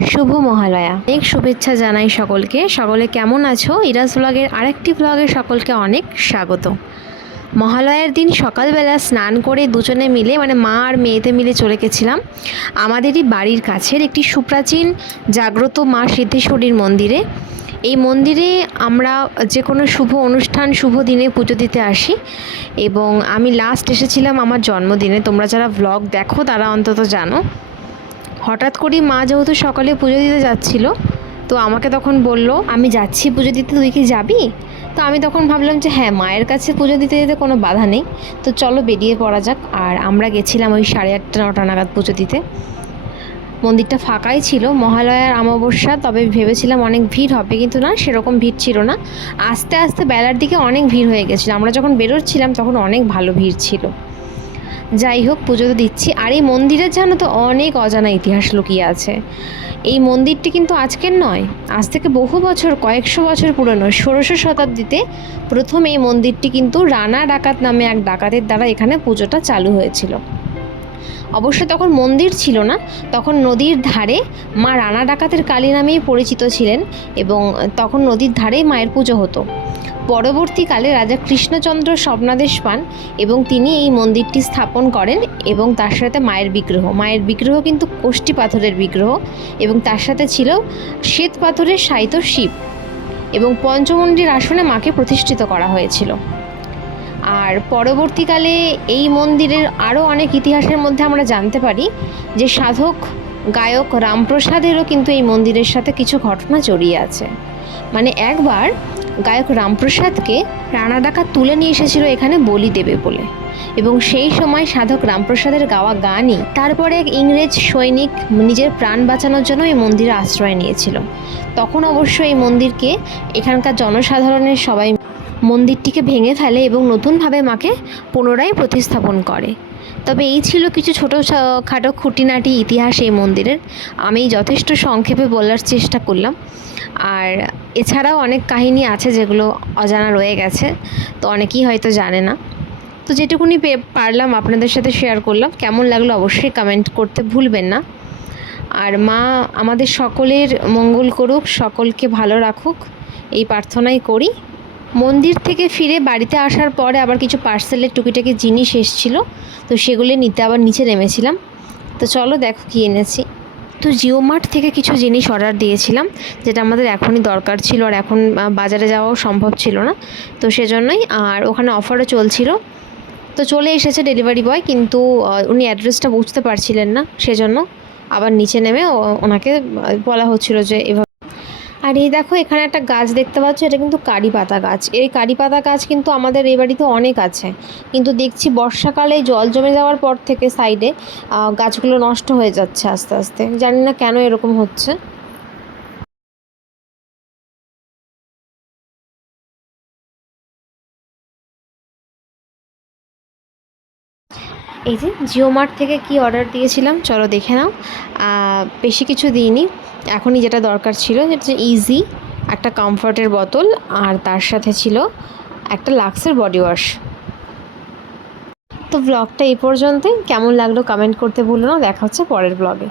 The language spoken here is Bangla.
শুভ মহালয়া। অনেক শুভেচ্ছা জানাই সকলকে। সকলে কেমন আছো? ইরাজ ব্লগের আরেকটি ব্লগে সকলকে অনেক স্বাগত। মহালয়ার দিন সকালবেলা স্নান করে দুজনে মিলে মানে মা আর মেয়েতে মিলে চলে গেছিলাম আমাদেরই বাড়ির কাছের একটি সুপ্রাচীন জাগ্রত মা সিদ্ধেশ্বরীর মন্দিরে। এই মন্দিরে আমরা যে কোনো শুভ অনুষ্ঠান, শুভ দিনে পুজো দিতে আসি এবং আমি লাস্ট এসেছিলাম আমার জন্মদিনে। তোমরা যারা ব্লগ দেখো, তারা অন্তত জানো। হঠাৎ করেই মা যেহেতু সকালে পুজো দিতে যাচ্ছিল, তো আমাকে তখন বলল, আমি যাচ্ছি পুজো দিতে, তুই কি যাবি? তো আমি তখন ভাবলাম যে হ্যাঁ মায়ের কাছে পুজো দিতে যেতে কোনো বাধা নেই। তো চলো বেরিয়ে পড়া যাক। আর আমরা গেছিলাম ওই সাড়ে আটটা, নটা নাগাদ পুজো দিতে। মন্দিরটা ফাঁকাই ছিল, মহালয়ার অমাবস্যা, তবে ভেবেছিলাম অনেক ভিড় হবে, কিন্তু না, সেরকম ভিড় ছিল না। আস্তে আস্তে বেলার দিকে অনেক ভিড় হয়ে গেছিল। আমরা যখন বেরোচ্ছিলাম, তখন অনেক ভালো ভিড় ছিল। যাই হোক পুজো তো দিচ্ছি। আর এই মন্দিরের জানো তো অনেক অজানা ইতিহাস লুকিয়ে আছে। এই মন্দিরটি কিন্তু আজকের নয়, আজ থেকে বহু বছর, কয়েকশো বছর পুরনো। ষোড়শ শতাব্দীতে প্রথম এই মন্দিরটি কিন্তু রানা ডাকাত নামে এক ডাকাতের দ্বারা এখানে পুজোটা চালু হয়েছিল। অবশ্য তখন মন্দির ছিল না, তখন নদীর ধারে মা রানা ডাকাতের কালী নামেই পরিচিত ছিলেন এবং তখন নদীর ধারেই মায়ের পুজো হতো। পরবর্তীকালে রাজা কৃষ্ণচন্দ্র স্বপ্নাদেশ পান এবং তিনি এই মন্দিরটি স্থাপন করেন এবং তার সাথে মায়ের বিগ্রহ। মায়ের বিগ্রহ কিন্তু কোষ্ঠী পাথরের বিগ্রহ এবং তার সাথে ছিল শ্বেত পাথরের সাহিত্য শিব এবং পঞ্চমন্ডির আসনে মাকে প্রতিষ্ঠিত করা হয়েছিল। আর পরবর্তীকালে এই মন্দিরের আরও অনেক ইতিহাসের মধ্যে আমরা জানতে পারি যে সাধক, গায়ক রামপ্রসাদেরও কিন্তু এই মন্দিরের সাথে কিছু ঘটনা জড়িয়ে আছে। মানে একবার গায়ক রামপ্রসাদকে রানা তুলে নিয়ে এসেছিল এখানে বলি দেবে বলে। এবং সেই সময় সাধক রামপ্রসাদের গাওয়া গানই তারপরে এক ইংরেজ সৈনিক নিজের প্রাণ বাঁচানোর জন্য এই মন্দিরে আশ্রয় নিয়েছিল। তখন অবশ্য এই মন্দিরকে এখানকার জনসাধারণের সবাই মন্দিরটিকে ভেঙে ফেলে এবং নতুনভাবে মাকে পুনরায় প্রতিস্থাপন করে। তবে এই ছিল কিছু ছোটো খাটো খুঁটিনাটি ইতিহাস এই মন্দিরের। আমি যথেষ্ট সংক্ষেপে বলার চেষ্টা করলাম। আর এছাড়াও অনেক কাহিনী আছে যেগুলো অজানা রয়ে গেছে, তো অনেকেই হয়তো জানে না। তো যেটুকুনি পারলাম আপনাদের সাথে শেয়ার করলাম। কেমন লাগল অবশ্যই কমেন্ট করতে ভুলবেন না। আর মা, আমাদের সকলের মঙ্গল করুক, সকলকে ভালো রাখুক। এই প্রার্থনাই করি। মন্দির থেকে ফিরে বাড়িতে আসার পরে আবার কিছু পার্সেলের টুকিটাকি জিনিস এসেছিল, তো সেগুলি নিতে আবার নিচে নেমেছিলাম। তো চলো দেখো কী এনেছি। তো জিও মার্ট থেকে কিছু জিনিস অর্ডার দিয়েছিলাম, যেটা আমাদের এখনই দরকার ছিল আর এখন বাজারে যাওয়াও সম্ভব ছিল না। তো সেজন্যই, আর ওখানে অফারও চলছিল। তো চলে এসেছে ডেলিভারি বয়, কিন্তু উনি অ্যাড্রেসটা বুঝতে পারছিলেন না, সেজন্য আবার নিচে নেমে ওনাকে বলা হচ্ছিল যে এভাবে আর এই দেখো, এখানে একটা গাছ দেখতে পাচ্ছ, এটা কিন্তু কারি পাতা গাছ। এই কারি পাতা গাছ কিন্তু আমাদের এই বাড়িতে অনেক আছে। কিন্তু দেখছি বর্ষাকালে জল জমে যাওয়ার পর থেকে সাইডে গাছগুলো নষ্ট হয়ে যাচ্ছে আস্তে আস্তে। জানি না কেন এরকম হচ্ছে। এই যে জিও মার্ট থেকে কি অর্ডার দিয়েছিলাম, চলো দেখে নাও। বেশি কিছু দিইনি। এখনই যেটা দরকার ছিল যেটা ইজি একটা কমফর্টের বোতল আর তার সাথে ছিল একটা লাক্সের বডি ওয়াশ তো ব্লগটা এই পর্যন্তই। কেমন লাগল কমেন্ট করতে ভুলো না। দেখা হচ্ছে পরের ব্লগে